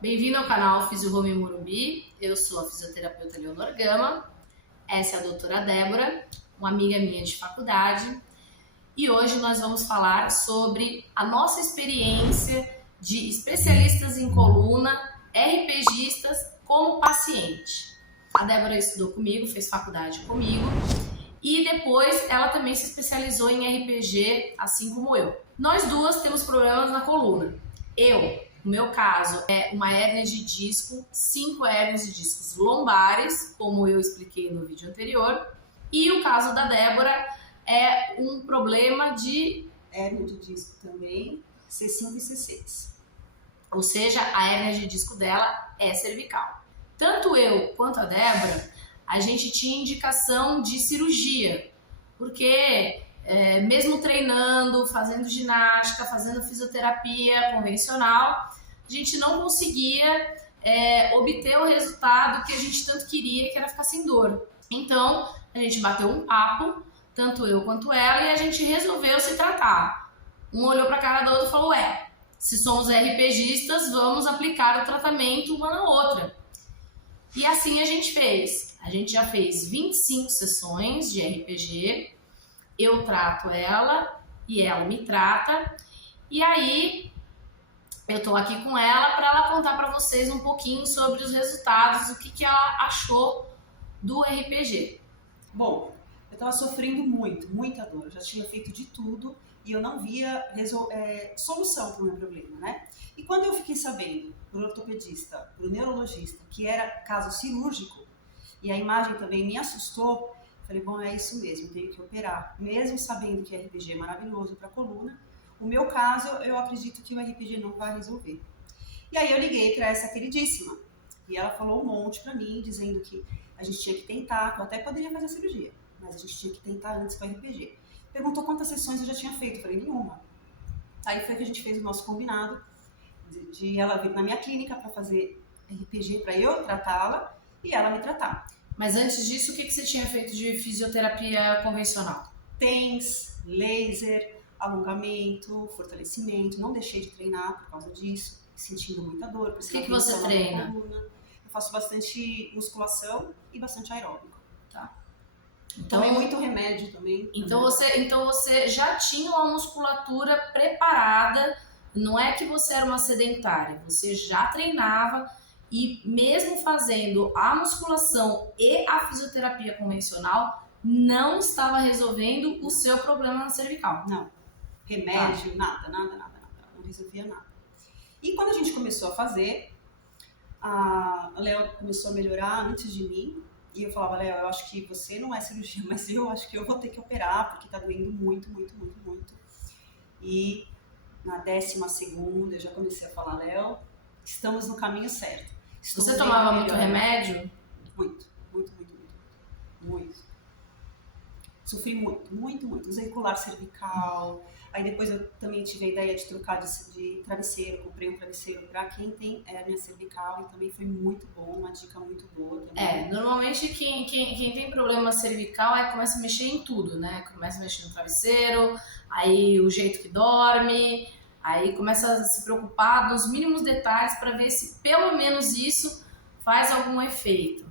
Bem-vindo ao canal Fisio Home Morumbi. Eu sou a fisioterapeuta Leonor Gama. Essa é a doutora Débora, uma amiga minha de faculdade. E hoje nós vamos falar sobre a nossa experiência de especialistas em coluna, RPGistas como paciente. A Débora estudou comigo, fez faculdade comigo e depois ela também se especializou em RPG, assim como eu. Nós duas temos problemas na coluna. No meu caso, é uma hérnia de disco, 5 hérnias de discos lombares, como eu expliquei no vídeo anterior. E o caso da Débora é um problema de hérnia de disco também, C5 e C6. Ou seja, a hérnia de disco dela é cervical. Tanto eu quanto a Débora, a gente tinha indicação de cirurgia, porque mesmo treinando, fazendo ginástica, fazendo fisioterapia convencional, a gente não conseguia obter o resultado que a gente tanto queria, que era ficar sem dor. Então, a gente bateu um papo, tanto eu quanto ela, e a gente resolveu se tratar. Um olhou para a cara do outro e falou, se somos RPGistas, vamos aplicar o tratamento uma na outra. E assim a gente fez. A gente já fez 25 sessões de RPG, eu trato ela e ela me trata, e aí eu tô aqui com ela para ela contar para vocês um pouquinho sobre os resultados, o que ela achou do RPG. Bom, eu tava sofrendo muita dor, eu já tinha feito de tudo e eu não via solução para o meu problema, né? E quando eu fiquei sabendo, por ortopedista, por neurologista, que era caso cirúrgico, e a imagem também me assustou, falei, bom, é isso mesmo, tenho que operar. Mesmo sabendo que RPG é maravilhoso para a coluna, o meu caso, eu acredito que o RPG não vai resolver. E aí eu liguei para essa queridíssima, e ela falou um monte para mim, dizendo que a gente tinha que tentar, que eu até poderia fazer a cirurgia, mas a gente tinha que tentar antes com o RPG. Perguntou quantas sessões eu já tinha feito, eu falei, nenhuma. Aí foi que a gente fez o nosso combinado, de ela vir na minha clínica para fazer RPG para eu tratá-la e ela me tratar. Mas antes disso, o que você tinha feito de fisioterapia convencional? TENS, laser, alongamento, fortalecimento. Não deixei de treinar por causa disso, sentindo muita dor. O que você treina? Eu faço bastante musculação e bastante aeróbico. Tá? Então, tomei muito remédio também. Então você já tinha uma musculatura preparada, não é que você era uma sedentária, você já treinava e mesmo fazendo a musculação e a fisioterapia convencional, não estava resolvendo o seu problema na cervical. Não, remédio, nada, não resolvia nada. E quando a gente começou a fazer, a Léo começou a melhorar antes de mim, e eu falava, Léo, eu acho que você não é cirurgia, mas eu acho que eu vou ter que operar, porque tá doendo muito. E na 12ª eu já comecei a falar, Léo, estamos no caminho certo. Você tomava muito remédio? Muito. Sofri muito. Usei colar cervical. Aí depois eu também tive a ideia de trocar de travesseiro. Comprei um travesseiro para quem tem hérnia cervical e também foi muito bom, uma dica muito boa também. Normalmente quem tem problema cervical começa a mexer em tudo, né? Começa a mexer no travesseiro, aí o jeito que dorme, aí começa a se preocupar dos mínimos detalhes para ver se pelo menos isso faz algum efeito.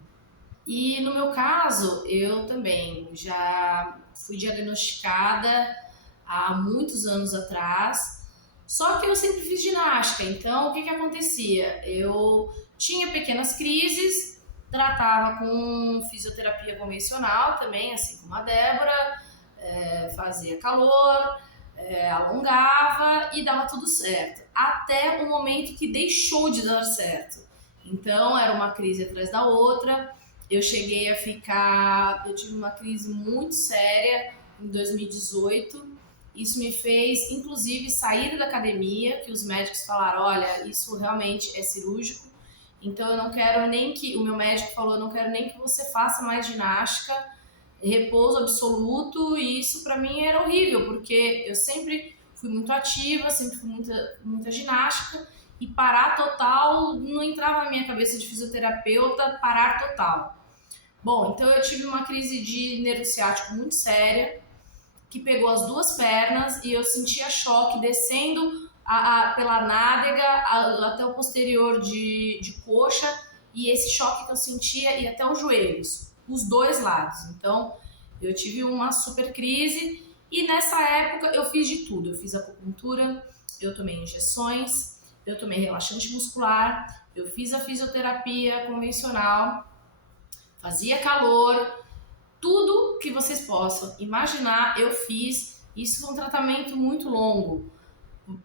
E no meu caso, eu também já fui diagnosticada há muitos anos atrás, só que eu sempre fiz ginástica, então o que acontecia? Eu tinha pequenas crises, tratava com fisioterapia convencional também, assim como a Débora, fazia calor, alongava e dava tudo certo, até o momento que deixou de dar certo. Então era uma crise atrás da outra. Eu tive uma crise muito séria em 2018. Isso me fez, inclusive, sair da academia, que os médicos falaram, olha, isso realmente é cirúrgico. Então, o meu médico falou, eu não quero nem que você faça mais ginástica, repouso absoluto, e isso para mim era horrível, porque eu sempre fui muito ativa, sempre fui muita ginástica, e parar total não entrava na minha cabeça de fisioterapeuta, parar total. Bom, então eu tive uma crise de nervo ciático muito séria, que pegou as 2 pernas e eu sentia choque descendo pela nádega, até o posterior de coxa, e esse choque que eu sentia ia até os joelhos, os dois lados. Então, eu tive uma super crise e nessa época eu fiz de tudo. Eu fiz acupuntura, eu tomei injeções, eu tomei relaxante muscular, eu fiz a fisioterapia convencional, fazia calor, tudo que vocês possam imaginar eu fiz. Isso foi um tratamento muito longo,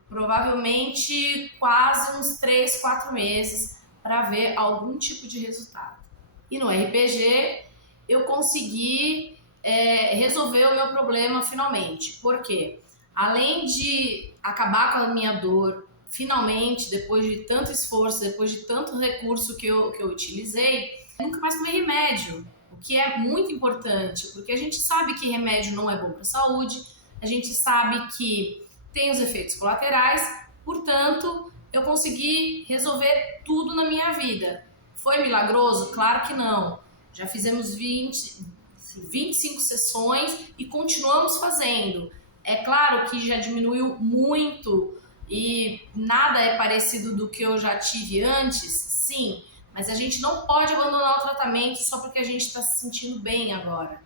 provavelmente quase uns 3, 4 meses para ver algum tipo de resultado. E no RPG eu consegui resolver o meu problema finalmente, porque além de acabar com a minha dor, finalmente, depois de tanto esforço, depois de tanto recurso que eu utilizei, nunca mais tomei remédio, o que é muito importante, porque a gente sabe que remédio não é bom para a saúde, a gente sabe que tem os efeitos colaterais, portanto, eu consegui resolver tudo na minha vida. Foi milagroso? Claro que não. Já fizemos 25 sessões e continuamos fazendo. É claro que já diminuiu muito e nada é parecido do que eu já tive antes, sim, mas a gente não pode abandonar o tratamento só porque a gente está se sentindo bem agora.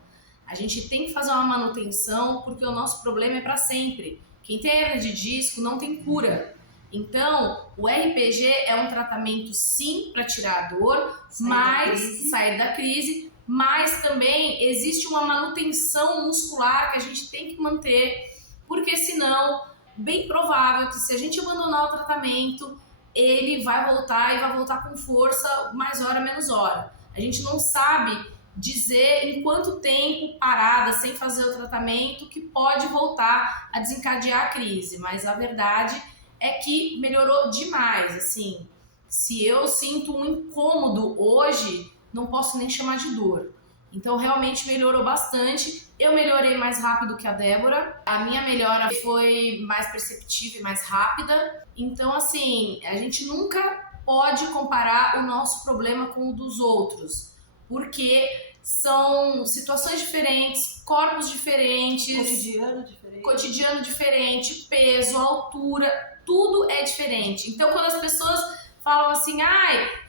A gente tem que fazer uma manutenção porque o nosso problema é para sempre. Quem tem hernia de disco não tem cura. Então, o RPG é um tratamento sim para tirar a dor, sair da crise, mas também existe uma manutenção muscular que a gente tem que manter, porque senão, bem provável que se a gente abandonar o tratamento, ele vai voltar e vai voltar com força, mais hora, menos hora. A gente não sabe dizer em quanto tempo parada, sem fazer o tratamento, que pode voltar a desencadear a crise, mas a verdade é que melhorou demais, assim. Se eu sinto um incômodo hoje, não posso nem chamar de dor. Então realmente melhorou bastante. Eu melhorei mais rápido que a Débora. A minha melhora foi mais perceptível e mais rápida. Então assim, a gente nunca pode comparar o nosso problema com o dos outros, porque são situações diferentes, corpos diferentes, cotidiano diferente, peso, altura, tudo é diferente. Então quando as pessoas falam assim,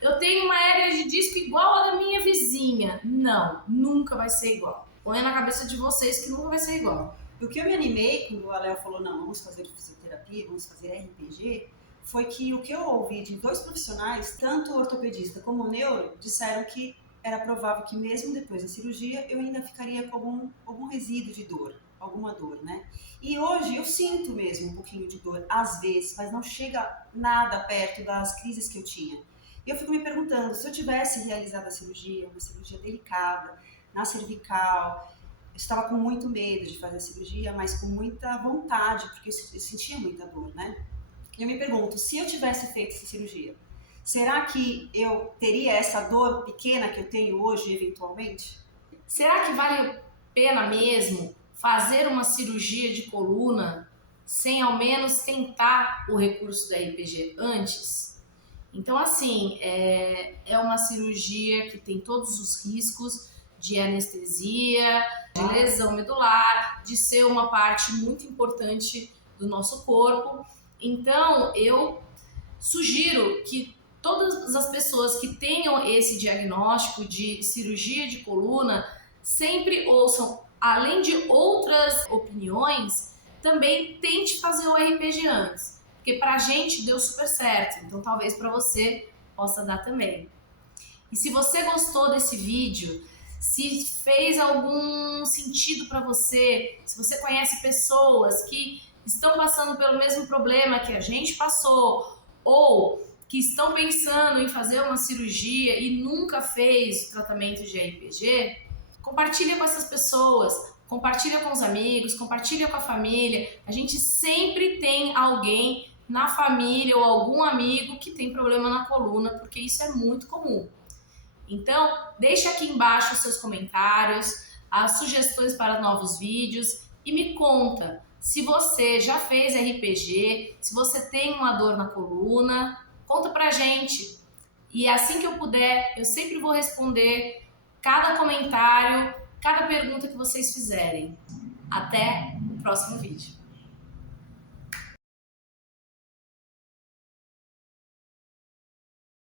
eu tenho uma hernia de disco igual a da minha vizinha. Não, nunca vai ser igual. Põe na cabeça de vocês que nunca vai ser igual. O que eu me animei quando a Léo falou, não, vamos fazer fisioterapia, vamos fazer RPG, foi que o que eu ouvi de 2 profissionais, tanto o ortopedista como o neuro, disseram que era provável que mesmo depois da cirurgia eu ainda ficaria com algum resíduo de dor, alguma dor, né? E hoje eu sinto mesmo um pouquinho de dor, às vezes, mas não chega nada perto das crises que eu tinha. E eu fico me perguntando, se eu tivesse realizado a cirurgia, uma cirurgia delicada, na cervical, eu estava com muito medo de fazer a cirurgia, mas com muita vontade, porque eu sentia muita dor, né? E eu me pergunto, se eu tivesse feito essa cirurgia, será que eu teria essa dor pequena que eu tenho hoje, eventualmente? Será que vale a pena mesmo fazer uma cirurgia de coluna sem ao menos tentar o recurso da RPG antes? Então, assim, é uma cirurgia que tem todos os riscos de anestesia, de lesão medular, de ser uma parte muito importante do nosso corpo. Então, eu sugiro que todas as pessoas que tenham esse diagnóstico de cirurgia de coluna sempre ouçam, além de outras opiniões, também tente fazer o RPG antes, porque pra gente deu super certo, então talvez pra você possa dar também. E se você gostou desse vídeo, se fez algum sentido pra você, se você conhece pessoas que estão passando pelo mesmo problema que a gente passou, ou que estão pensando em fazer uma cirurgia e nunca fez o tratamento de RPG, compartilha com essas pessoas, compartilha com os amigos, compartilha com a família. A gente sempre tem alguém na família ou algum amigo que tem problema na coluna, porque isso é muito comum. Então, deixe aqui embaixo os seus comentários, as sugestões para novos vídeos e me conta se você já fez RPG, se você tem uma dor na coluna, conta pra gente. E assim que eu puder, eu sempre vou responder cada comentário, cada pergunta que vocês fizerem. Até o próximo vídeo.